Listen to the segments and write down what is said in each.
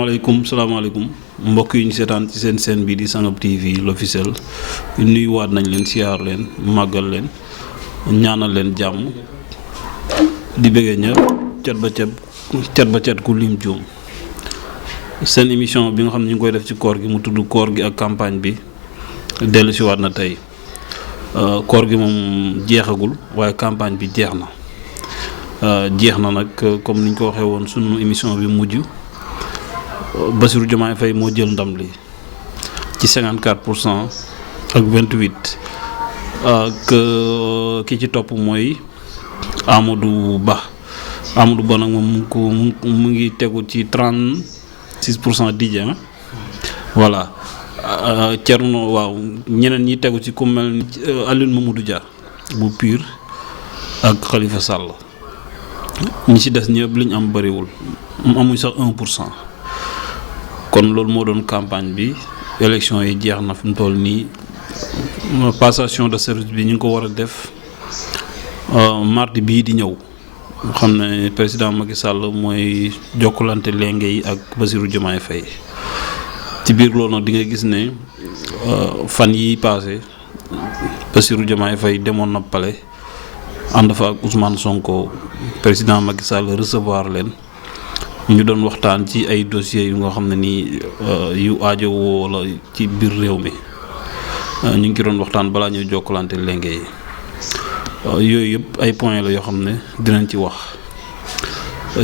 salaamaaleykum mbokk yi ñu seetaan ci seen scène bi di Sangab TV l'officiel nuyuwaat nañ leen siyaar leen màggal leen ñaanal leen jàmm di bëggee ñëpp cat ba cat ku lim juum seen émission bi nga xam ne ñu ngi koy def ci koor gi mu tudd koor gi ak campagne bi dellu si waat na tey koor gi moom jeexagul waaye campagne bi jeex na nag comme niñ ko waxee woon sunu émission bi mujj Bassirou Diomaye Faye moo jël ndam li ci 54% ak 28 ak ki ci topp mooy Amadou Ba nag moom mu ngi tegu ci 36% Didier voilà Thierno waaw ñeneen ñi tegu ci ku mel ni Alioune Mamadou Dia bu PUR ak Khalifa Sall ñi ci des ñëpp li ñu am bëriwul amuñ sax 1%. kon loolu moo doon campagne bi élection yi jeex na fi mu toll nii passation de service bi ñu ngi ko war a def mardi bii di ñëw xam ne président Macky Sall mooy jokkalante lenge yi ak Bassirou Diomaye Faye ci biir loolu nag di nga gis ne fan yi passé Bassirou Diomaye Faye demoon na Palais ànd fa ak Ousmane Sonko président Macky Sall recevoir leen. ñu doon waxtaan ci ay dossiers yu nga xam ne nii yu aajowoo la ci biir réew mi ñu ngi ci doon waxtaan balaa ñuy jokkalante lenge yi yooyu yëpp ay points la yoo xam ne dinañ ci wax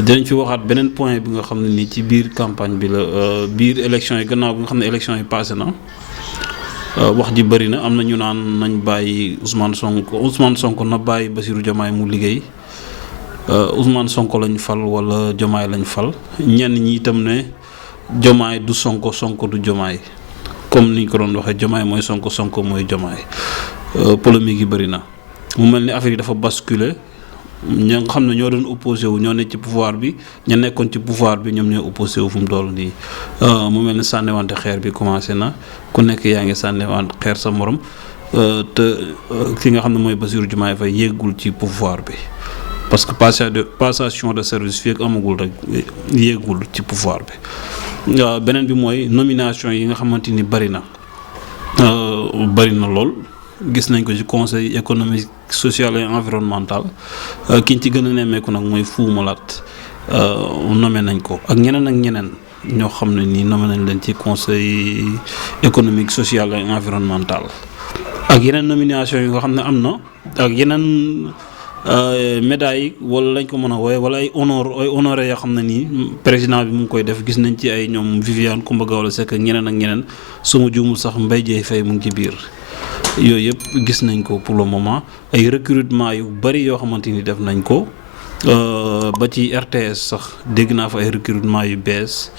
dinañ fi waxaat beneen point bi nga xam ne nii ci biir campagne bi la biir élection yi gannaaw bi nga xam ne élection yi passé na wax ji bëri na am na ñu naan nañ bàyyi Ousmane Sonko na bàyyi Bassirou Diomaye mu liggéey. Ousmane Sonko lañ fal wala Diomaye lañ fal ñenn ñi itam ne Diomaye du Sonko du Diomaye comme niñ ko doon waxee Diomaye mooy Sonko mooy Diomaye polémique yi bëri na mu mel ni affaire yi dafa basculer ña nga xam ne ñoo doon opposé wu ñoo nekk ci pouvoir bi ña nekkoon ci pouvoir bi ñoom ñoo opposé wu fu mu toll nii mu mel ni sànniwante xeer bi commencé na ku nekk yaa ngi sànniwante xeer sa morom te ki nga xam ne mooy Bassirou Diomaye Faye yéegul ci pouvoir bi. parce que passation de service fii ak amagul rek yéegul ci pouvoir bi beneen bi mooy nomination yi nga xamante ni bëri na lool gis nañ ko ci conseil économique social et environnemental kiñ ci gën a nemmeeku nag mooy Fou Malade nommé nañ ko ak ñeneen ñoo xam ne nii nommé nañ leen ci conseil économique social et environnemental ak yeneen nomination yi nga xam ne am na ak yeneen médaille wala lañ ko mën a wooye wala ay honoré yoo xam ne nii président bi mu ngi koy def gis nañ ci ay ñoom Viviane Coumba Gawlo Seck ak ñeneen suma juumul sax Mbaye Dièye Faye mu ngi ci biir yooyu yëpp gis nañ ko pour le moment ay recrutement yu bari yoo xamante ni def nañ ko ba ci RTS sax dégg naa fa ay recrutement yu bees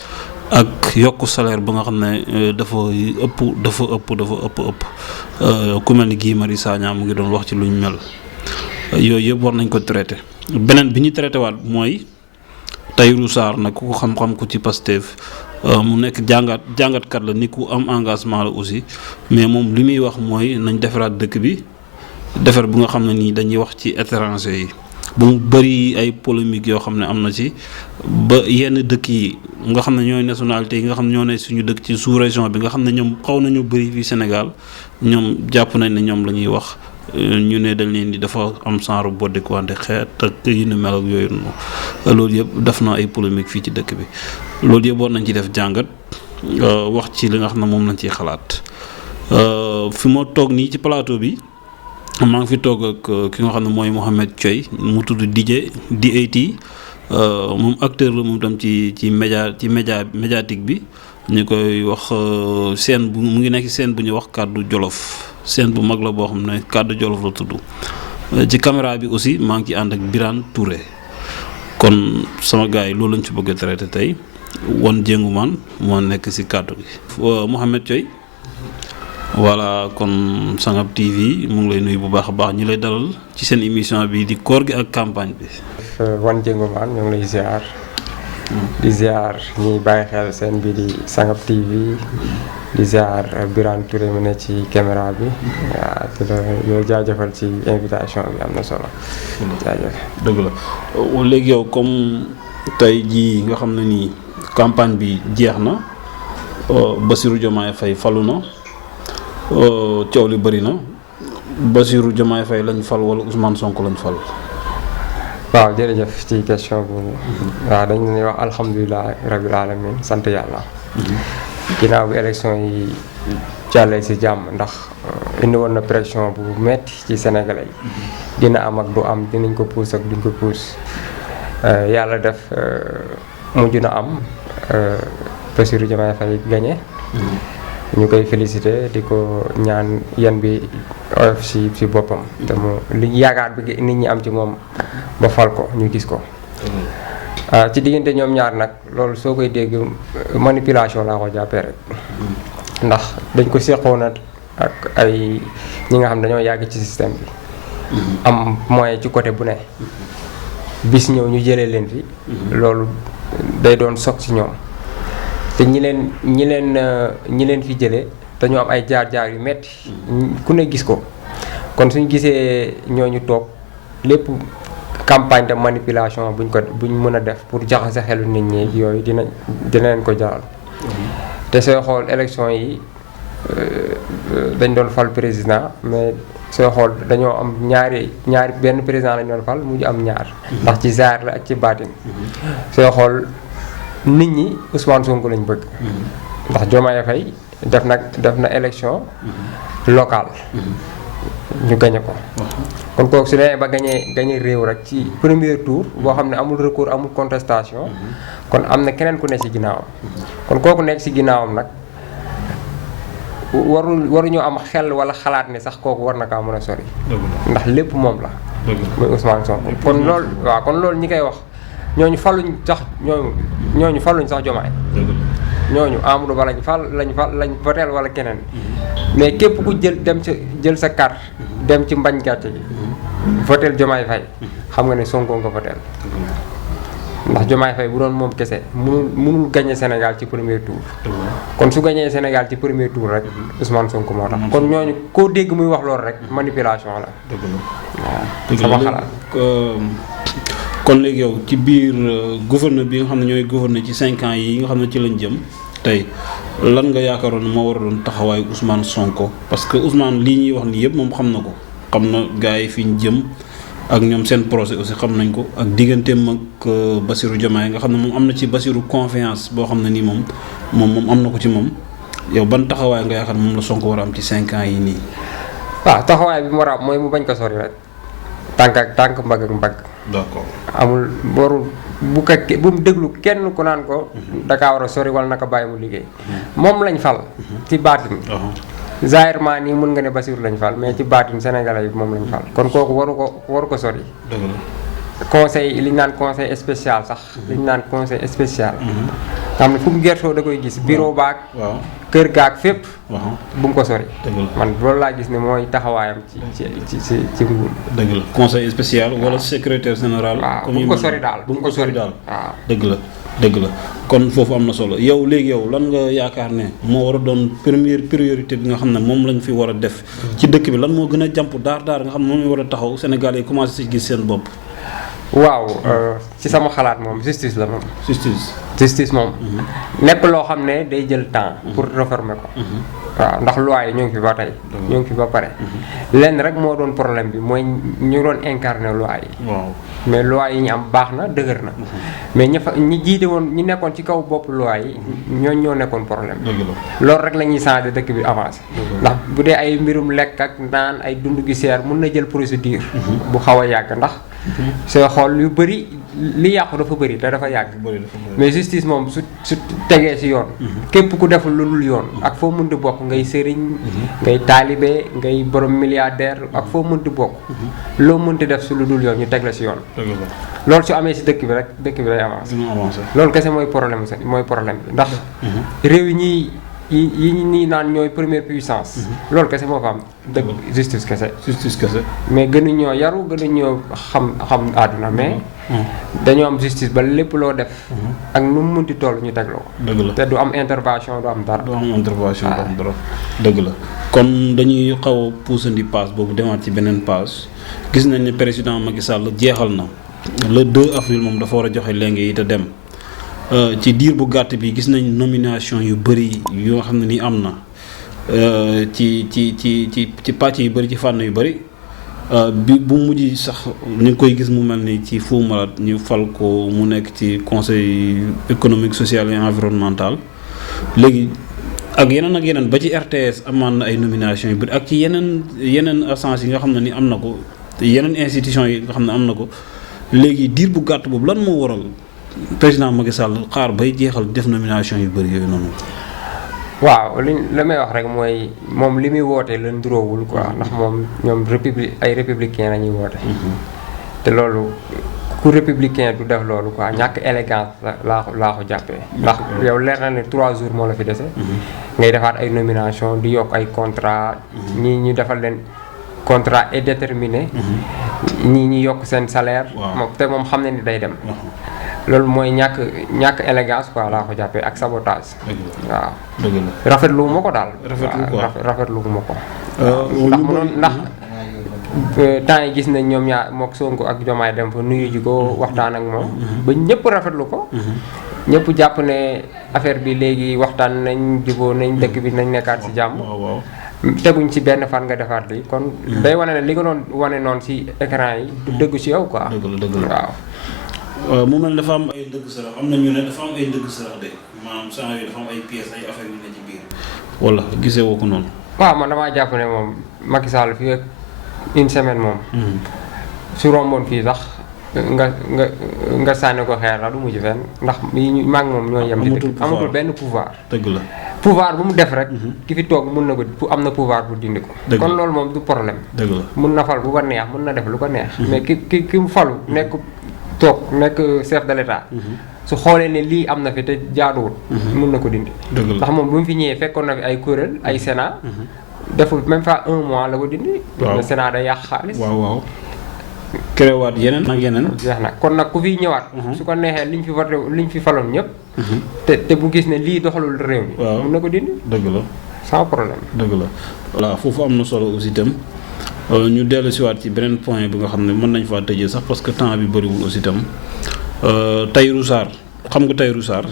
ak yokk salaire ba nga xam ne dafa ëpp ku mel ni Guy Marius Sagna mu ngi doon wax ci lu ñu mel yooyu yëpp war nañ ko traité beneen bi ñu traité waat mooy Tahirou Sarr nag ku ko xam-xam ko ci Pastef mu nekk jàngatkat la ni ku am engagement la aussi mais moom li muy wax mooy nañ defaraat dëkk bi defar bu nga xam ne nii dañuy wax ci étranger yi bu mu bëri ay polémique yoo xam ne am na ci ba yenn dëkk yi nga xam ne ñooy nationalité yi nga xam ne ñoo ne suñu dëkk ci sous région bi nga xam ne ñoom xaw nañu bëri fii Sénégal ñoom jàpp nañ ne ñoom la ñuy wax ñu ne dañ leen di dafa am genre boddiku wante xeet ak yu ni mel ak yooyu noonu loolu yëpp def na ay polémique fii ci dëkk bi loolu yëpp war nañ ci def jàngat wax ci li nga xam ne moom lañ ciy xalaat fi ma toog nii ci plateau bi maa ngi fi toog ak ki nga xam ne mooy Mouhamed Thioye mu tudd DJ DAT moom acteur la moom tam ci médiatique bi ñu koy wax scène bu mu ngi nekk scène bu ñuy wax Kàddu Jolof scène bu mag la boo xam ne Kàddu Jolof la tudd ci caméra bi aussi maa ngi ci ànd ak Birane Touré kon sama gars yi loolu lañ ci bëgg a traité tey Wan Jéngu Man moo nekk ci kàddu gi Mouhamed Thioye voilà kon Sangab TV mu ngi lay nuyu bu baax a baax ñi lay dalal ci seen émission bi di koor gi ak campagne bi. Wan Jéngu Man ñu ngi lay ziar. di ziar ñuy bàyyi xel seen bi di Sangab TV di ziar Birane Touré mu ne ci caméra bi waaw te loolu jaajëfal ci invitation bi am na solo. jaajëf dëgg la léegi yow comme tey jii nga xam ne nii campagne bi jeex na Bassirou Diomaye Faye falu na coow li bëri na Bassirou Diomaye Faye lañ fal wala Ousmane Sonko lañ fal. waaw jërëjëf ci question boobu. waaw dañu ne wax alhamdulilah rabil alamin sant yàlla. ginnaaw bi élection yi jàllee si jàmm ndax indi woon na pression bu metti ci Sénégalais yi. dina am ak du am dinañ ko puus ak duñ ko puus yàlla def mujj na am Bassirou Diomaye Faye gagné. ñu koy félicité di ko ñaan yan bi oyof si boppam. te mu li yaakaar bi nit ñi am ci moom ba fal ko ñu gis ko. ci diggante ñoom ñaar nag loolu soo koy dégg manipulation laa ko jàppee rek. ndax dañ ko seqoon ak ay ñi nga xam dañoo yàgg ci système bi. am moyen ci côté bu ne. bis ñëw ñu jëlee leen fi. loolu day doon soog ci ñoom. te ñi leen fi jëlee dañoo am ay jaar-jaar yu metti ku ne gis ko kon suñ gisee ñooñu toog lépp campagne de manipulation buñ mën a def pour jaxase xelu nit ñi yooyu dina leen ko jaral. te sooy xool élection yi dañ doon fal président mais sooy xool dañoo am ñaari benn président lañ doon fal mujj am ñaar. ndax ci zaar la ak ci baatin. sooy xool nit ñi Ousmane Sonko lañ bëgg. ndax Diomaye Faye def na élection locale. ñu gañe ko. kon kooku su demee ba gañe réew rek ci premier tour boo xam ne amul recours amul contestation. kon am na keneen ku ne ci ginnaawam. kon kooku nekk ci ginnaawam nag waruñoo am xel wala xalaat ne sax kooku war na kaa mën a sori. ndax lépp moom la. muy Ousmane Sonko kon loolu ñi koy wax. ñooñu faluñ sax Diomaye. ñooñu Amadou Ba lañ voteel wala keneen. mais képp ku jël sa carte dem ci mbañ gàcce gi voteel Diomaye Faye xam nga ne Sonko nga voteel. ndax Diomaye Faye bu doon moom kese mënul gagné Sénégal ci premier tour. kon su gagné Sénégal ci premier tour rek Ousmane Sonko moo tax. kon ñooñu koo dégg muy wax loolu rek manipulation la. waaw sama xalaat. kon léegi yow ci biir gouverneur bi nga xam ne ñooy gouverneur ci 5 ans yi nga xam ne ci lañ jëm tey lan nga yaakaaroon ne moo war a doon taxawaayu Ousmane Sonko parce que Ousmane lii ñuy wax nii yëpp moom xam na ko xam na gars yi fi ñu jëm ak ñoom seen projet aussi xam nañ ko ak digganteem ak Bassirou Diomaye nga xam ne moom am na ci Bassirou confiance boo xam ne nii moom am na ko ci moom yow ban taxawaay nga yaakaar moom la Sonko war a am ci 5 ans yi nii. waaw taxawaay bi mu war a am mooy mu bañ ko sori rek tànk ak tànk mbagg ak mbagg. d'accord amul warul bu mu déglu kenn ku naan ko. dakaa war a sori wala naka bàyyi mu liggéey. moom lañ fal. ci baatin. zaahirement nii mun nga ne Bassirou lañ fal mais ci baatin Sénégalais yi moom lañ fal kon kooku waru ko sori. conseil li ñu naan conseil spécial sax. li ñu naan conseil spécial. xam ne fu mu gertoo da koy gis bureau baag. kër gaag fépp. bu mu ko sori. man loolu laa gis ne mooy taxawaayam ci nguur. dëgg la conseil spécial wala secrétaire général. waaw bu mu ko sori daal bu mu ko sori daal. waaw dëgg la kon foofu am na solo yow léegi lan nga yaakaar ne moo war a doon première priorité bi nga xam ne moom lañ fi war a def. ci dëkk bi lan moo gën a jàmp daar nga xam ne moom la war a taxaw Sénégal yi commencé si gis seen bopp. waaw ci sama xalaat moom justice la moom. justice moom. nekk loo xam ne day jël temps. pour réformer ko. waaw ndax loi yi ñoo ngi fi ba tey. ñoo ngi fi ba pare. lenn rek moo doon problème bi mooy ñu doon incarner loi yi. waaw mais loi yi ñu am baax na dëgër na. mais ñi jiite woon ñi nekkoon ci kaw bopp loi yi. ñoo nekkoon problème. loolu rek la ñuy changer dëkk bi avancé. ndax bu dee ay mbirum lekk ak naan ay dund gi seer mun na jël procédure. bu xaw a yàgg ndax. sooy xool yu bëri li yàqu dafa bëri te dafa yàgg. mais justice moom su tegee ci yoon. képp ku deful lu dul yoon. ak foo mënti bokk ngay sëriñ. ngay taalibe ngay borom milliardaire ak foo mënti bokk. loo mënti def si lu dul yoon ñu teg la ci yoon. loolu su amee ci dëkk bi rek dëkk bi day avancé. loolu kese mooy problème bi ndax. réew yi ñuy naan ñooy première puissance. loolu kese moo fa am dëgg justice kese. mais gënuñoo yaru gënuñoo xam àdduna mais. dañoo am justice ba lépp loo def. ak nu mu munti toll ñu teg la ko. dëgg la te du am intervention du am dara. dëgg la kon dañuy xaw a puusandi paas boobu demaat ci beneen paas gis nañ ne président Macky Sall jeexal na le 2 avril moom dafa war a joxe lenge yi te dem. ci diir bu gàtt bi gis nañ nomination yu bëri yoo xam ne ni am na ci pàcc yu bëri ci fànn yu bëri bi bu mujj sax ñu ngi koy gis mu mel ni ci Fou Malade ñu fal ko mu nekk ci conseil économique social et environnemental léegi ak yeneen ba ci RTS amaan na ay nomination yu bëri ak ci yeneen agence yi nga xam ne ni am na ko yeneen institution yi nga xam ne am na ko léegi diir bu gàtt boobu lan moo waral président Macky Sall xaar bay jeexal def nomination yu bëri yooyu noonu. waaw li may wax rek mooy moom li muy wootee la nduroowul quoi ndax moom ñoom ay républicain la ñuy woote. te loolu ku républicain du def loolu quoi ñàkk élégance laa ko jàppee. ndax yow leer na ne 3 jours moo la fi dese. ngay defaat ay nomination di yokk ay contrat ñii ñu defal leen contrat indéterminé. ñii ñu yokk seen salaire. te moom xam ne ni day dem. loolu mooy ñàkk élégance quoi laa ko jàppee ak sabotage. waaw dëgg la rafetlu ma ko daal. rafetlu ma ko. ndax temps yi gis nañ ñoom ñaar mook Sonko ak Diomaye dem fa nuyu ji ko waxtaan ak moom. ba ñëpp rafetlu ko. ñëpp jàpp ne affaire bi léegi waxtaan nañ juboo nañ dëkk bi nañ nekkaat ci jàmm. teguñ ci benn fan nga defaat lii kon. day wane ne li nga doon wane noonu ci écran yi du dëgg ci yow quoi. dëgg la waaw. mu mel dafa am ay ndëgg sarax am na ñu ne dafa am ay ndëgg sarax de maanaam saa yooyu dafa am ay pièces ay affaires yu ne ci biir. wala gisee woo ko noonu. waaw man damaa jàpp ne moom Macky Sall fii ak une semaine moom. su romboon fii sax nga sànni ko xeer la du mujj fenn ndax maa ngi moom ñoo yem. amatul benn pouvoir. dëgg la pouvoir bu mu def rek. ki fi toog mun na ko am na pouvoir bu dindi ko. kon loolu moom du problème. dëgg la mun na fal bu ko neex mun na def lu ko neex. mais ki mu falu nekk chef de l'état. su xoolee ne lii am na fi te jaaduwul. mun na ko dindi. ndax moom bu mu fi ñëwee fekkoon na fi ay kuréel ay sénat. deful même pas 1 mois la ko dindi. waaw sénat day yàq xaalis. waaw. créewaat yeneen ak yeneen. jeex na kon nag ku fiy ñëwaat. su ko neexee liñ fi faloon ñëpp. te bu gis ne lii doxalul réew mi. mun na ko dindi. dëgg la sans problème. dëgg la voilà foofu am na solo aussi itam. ñu dellu siwaat ci beneen point bi nga xam ne mën nañ faa tëjee sax parce que temps bi bëriwul aussi itam Tahirou Sarr xam nga Tahirou Sarr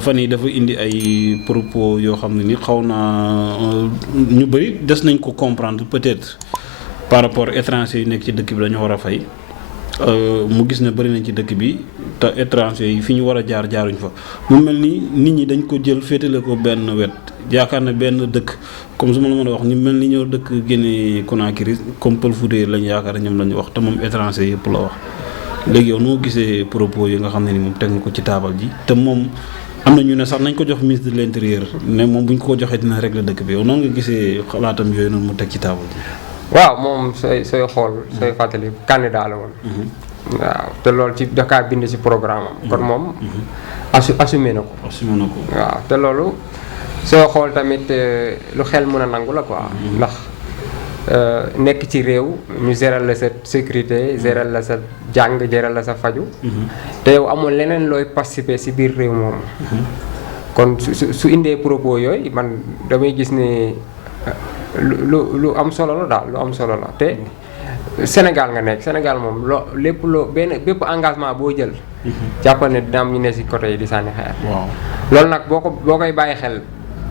fan yi dafa indi ay propos yoo xam ne ni xaw naa ñu bëri des nañ ko comprendre peut-être par rapport étranger yi nekk ci dëkk bi dañu war a fay mu gis ne bëri nañ ci dëkk bi te étranger yi fi ñu war a jaaruñ fa mu mel ni nit ñi dañ ko jël féetale ko benn wet yaakaar na benn dëkk comme su ma la mën a wax ñu mel ni ñoo dëkk Guinée Conakry comme Pël Fuuta lañ yaakaar ñoom la ñu wax te moom étranger yëpp la wax léegi yow noo gisee propos yi nga xam ne ni moom teg na ko ci taabal ji te moom am na ñu ne sax nañ ko jox ministre de l'intérieur ne moom bu ñu ko joxee dina régler dëkk bi yow noonu nga gisee xalaatam yooyu noonu mu teg ci taabal ji. waaw moom sooy xool sooy fàttali candidat la woon. waaw te loolu ci dakaa bind ci programme am. kon moom assumé na ko. waaw te loolu soo xool tamit lu xel mën a nangu la quoi. ndax nekk ci réew ñu géral la sa sécurité géral la sa jàng géral la sa faju te yow amul leneen looy participer ci biir réew moomu. kon su indee propos yooyu man damay gis ne lu am solo la daal lu am solo la te Sénégal nga nekk Sénégal moom bépp engagement boo jël. jàppal ne dina am ñu ne ci côté yi di sànni xeer. waaw loolu nag boo koy bàyyi xel.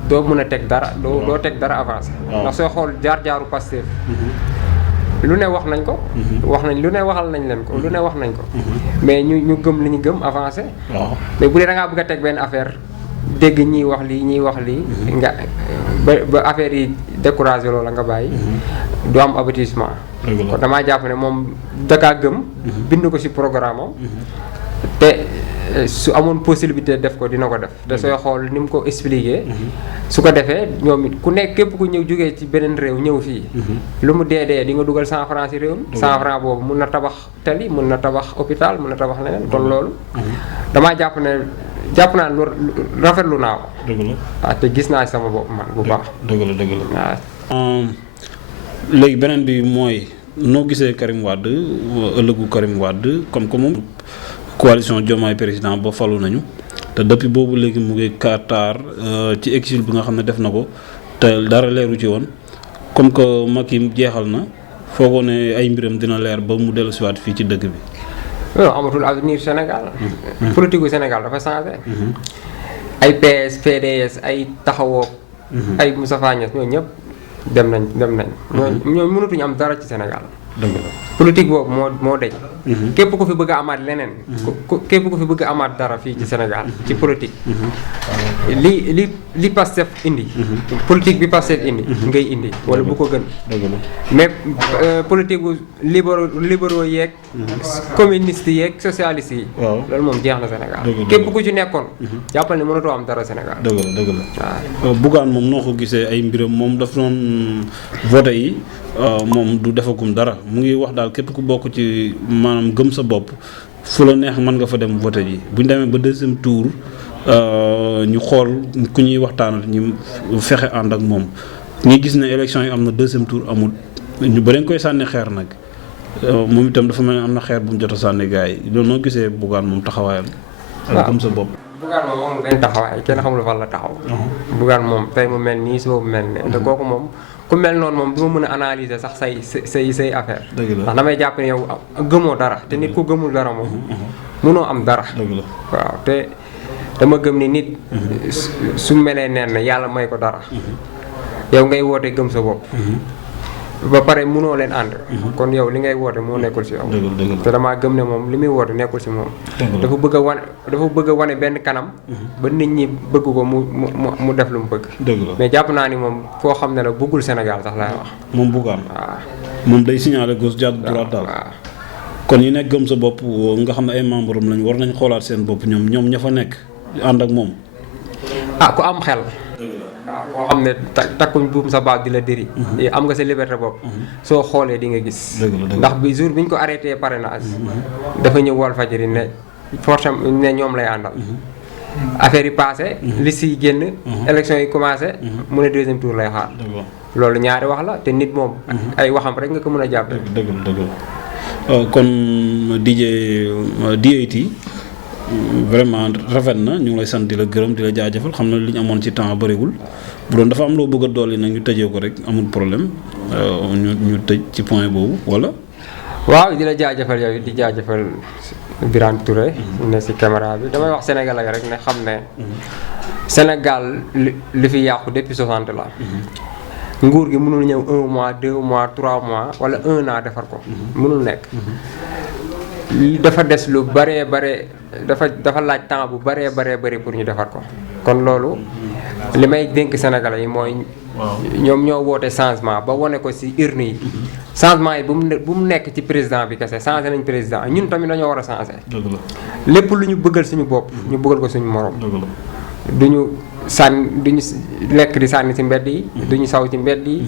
doo mën a teg dara doo teg dara avancé. ndax sooy xool jaar-jaaru Pastef lu ne wax nañ ko. wax nañ lu ne waxal nañ leen ko lu ne wax nañ ko. mais ñu gëm li ñu gëm avancé. mais bu dee da ngaa bëgg a teg benn affaire dégg ñiy wax lii. nga ba affaire yi découragé loola nga bàyyi. du am aboutissement. kon damaa jàpp ne moom dakaa gëm. bind ko ci programme am. te su amoon possibilité def ko dina ko def te sooy xool ni mu ko expliqué. su ko defee ñoom it ku nekk képp ku ñëw jógee ci beneen réew ñëw fii. lu mu dee di nga dugal 100 francs ci réew mi. 100 francs boobu mun na tabax tali mun na tabax hôpital mun na tabax leneen kon loolu. damaa jàpp naa lu rafetlu naa ko. dëgg la waaw te gis naa sama bopp man bu baax. dëgg la waaw. léegi beneen bi mooy noo gisee Karim Wade ëllëgu Karim Wade comme que moom. coalition Diomaye président ba falu nañu te depuis boobu léegi mu ngi Qatar ci exil bi nga xam ne def na ko te dara leeru ci woon comme que Macky jeexal na foogoo ne ay mbiram dina leer ba mu dellu siwaat fii ci dëkk bi non amatul avenir Sénégal. politique gu Sénégal dafa changé. ay PS PDS ay taxawoo. ay Moustapha Niasse ñooñu ñëpp dem nañ. ñooñu mënatuñu am dara ci Sénégal. dëgg la politique boobu moo deñ képp ku fi bëgg a amaat leneen. képp ku fi bëgg a amaat dara fii ci Sénégal ci politique. li Pastef indi. politique bi Pastef indi. ngay indi wala bu ko gën. dëgg la mais politique bu libéraux yeeg. communiste yeeg socialiste yi. waaw loolu moom jeex na Sénégal. dëgg la képp ku ci nekkoon. jàppal ne mënatoo am dara Sénégal. dëgg la waaw. Bougane moom noo ko gisee ay mbiram moom daf doon voté yi moom du defagum dara mu ngi wax daal képp ku bokk ci maanaam gëm sa bopp fu la neex mën nga fa dem voté ji bu ñu demee ba deuxième tour ñu xool ku ñuy waxtaanal ñu fexe ànd ak moom ñi gis ne élection yi am na deuxième tour amul ñu bëri nga koy sànni xeer nag moom itam dafa mel ne am na xeer bu mu jot a sànni gars yi loolu noo gisee Bougane moom taxawaayam. ak gëm sa bopp. Bougane moom amul benn taxawaay kenn xamul fan la taxaw. Bougane moom tey mu mel nii suba mu mel ne te kooku moom ku mel noonu moom du ma mën a analyser sax say affaire. dëgg la ndax damay jàpp ne yow gëmoo dara te nit ku gëmul dara moom. mënoo am dara. dëgg la waaw te dama gëm ni nit su melee neen na yàlla may ko dara. yow ngay woote gëm sa bopp. ba pare mënoo leen ànd. kon yow li ngay woote moo nekkul si yow. te damaa gëm ne moom li muy woote nekkul si moom. dafa bëgg a wane benn kanam. ba nit ñi bëgg ko mu def lu mu bëgg. mais jàpp naa ni moom koo xam ne la bëggul Sénégal sax laay wax. moom Bougane. waaw moom day signaler gauche jàdd droite daal. waaw kon yi nekk gëm sa bopp nga xam ne ay membre am lañ war nañ xoolaat seen bopp ñoom ña fa nekk ànd ak moom. ku am xel. waaw koo xam ne takkuñ buum sa baag di la diri. am nga sa liberté bopp. soo xoolee di nga gis. ndax bi jour bi ñu ko arrêté parrainage. dafa ñëw Walfadjri ne forcément ne ñoom lay àndal. affaire yi passé. liste yi génn. élection yi commencé. mu ne deuxième tour lay xaar. loolu ñaari wax la te nit moom. ay waxam rek nga ko mën a jàpp. dëgg la kon DAT vraiment rafet na ñu ngi lay sant di la gërëm di la jaajëfal xam na li ñu amoon ci temps bëriwul bu doon dafa am loo bëgg a dolli nag ñu tëjee ko rek amul problème ñu tëj ci point boobu wala. waaw di la jaajëfal yow di jaajëfal Birane Touré. ne si caméra bi damay wax Sénégal rek ne xam ne. Sénégal li fi yàqu depuis 60 la. nguur gi mënul ñëw 1 mois 2 mois 3 mois wala 1 an defar ko. mënul nekk. dafa des lu baree bare dafa laaj temps bu baree bëri pour ñu defar ko kon loolu li may dénk Sénégalais yi mooy. ñoom ñoo woote changement ba wane ko ci urne yi. changement yi bu mu nekk ci président bi kese changé nañ président ñun tamit dañoo war a changé. lépp lu ñu bëggal suñu bopp ñu bëggal ko suñu morom. duñu lekk di sànni ci mbedd yi. duñu saw ci mbedd yi.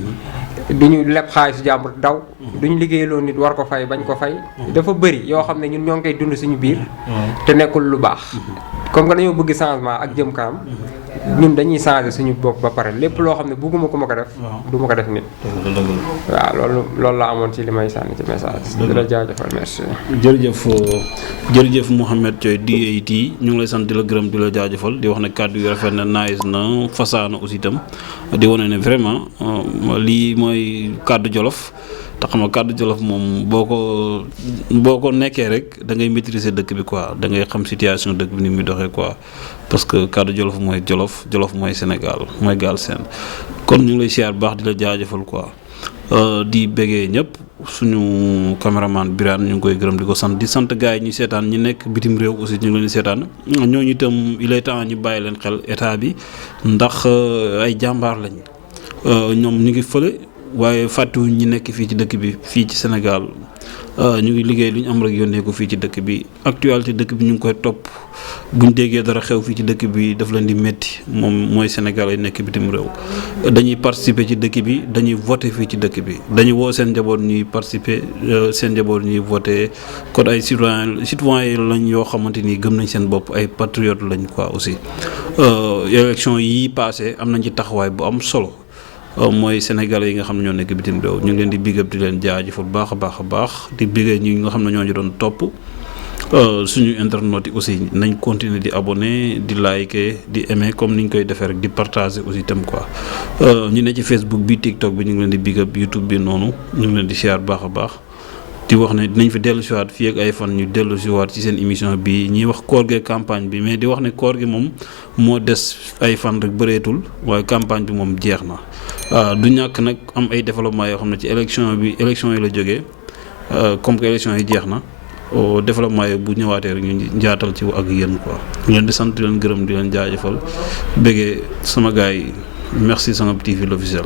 duñu leb xaalisu jàmbur daw. duñu liggéeyloo nit war ko fay bañ ko fay. dafa bëri yoo xam ne ñun ñoo ngi koy dund suñu biir. te nekkul lu baax. comme que dañoo bëgg changement ak jëm kanam. ñun dañuy changer suñu bopp ba pare lépp loo xam ne bëgguma ko ma ko def. du ma ko def nit. waaw loolu laa amoon ci li may sànni ci message. di la jaajëfal merci. jërëjëf Mouhamed Thioye DAT ñu ngi lay sant di la gërëm di la jaajëfal di wax ne kàddu yi rafet na nice na fasaana aussi itam di wane ne vraiment lii mooy kàddu Jolof. te xam nga kàddu Jolof moom boo ko nekkee rek da ngay maîtriser dëkk bi quoi da ngay xam situation dëkk bi ni muy doxee quoi parce que kàddu Jolof mooy Jolof mooy Sénégal mooy Galsen kon ñu ngi lay siyaar baax di la jaajëfal quoi di bëggee ñëpp suñu caméraman Birane ñu ngi koy gërëm di ko sant di sant gars yi ñuy seetaan ñi nekk bitim réew aussi ñu ngi leen di seetaan ñooñu itam il est temps ñu bàyyi leen xel état bi ndax ay jàmbaar lañ ñoom ñu ngi fële. waaye fàttewuñ ñi nekk fii ci dëkk bi fii ci Sénégal ñu ngi liggéey lu ñu am rek yónnee ko fii ci dëkk bi actualité dëkk bi ñu ngi koy topp buñ déggee dara xew fii ci dëkk bi daf leen di métti moom mooy Sénégal yi nekk bitim réew dañuy participer ci dëkk bi dañuy voter fii ci dëkk bi dañuy woo seen njaboot ñuy participer seen njaboot ñuy voter kon ay citoyen lañ yoo xamante ni gëm nañ seen bopp ay patriotes lañ quoi aussi élection yi passé am nañ ci taxawaay bu am solo. mooy sénégalais yi nga xam ne ñoo nekk bitim réew ñu ngi leen di big up di leen jaajëfal baax a baax di bigee ñi nga xam ne ñoo ñu doon topp suñu internautes yi aussi nañ continuer di abonné di liker di aimer comme ni ñu koy defee rek di partager aussi itam quoi ñu ne ci Facebook bi TikTok bi ñu ngi leen di big up YouTube bi noonu ñu ngi leen di share baax a baax di wax ne dinañ fi dellu si waat fii ak ay fan ñu dellu si waat ci seen émission bi ñuy wax koor gee campagne bi mais di wax ne koor gi moom moo des ay fan rek bëreetul waaye campagne bi moom jeex na du ñàkk nag am ay développement yoo xam ne ci élection yi la jógee comme que élection yi jeex na développement yi bu ñëwaatee rek ñu njaatal ci ak yéen quoi ñu leen di sant di leen gërëm di leen jaajëfal bëggee sama gars yi merci Sangob TV l'officiel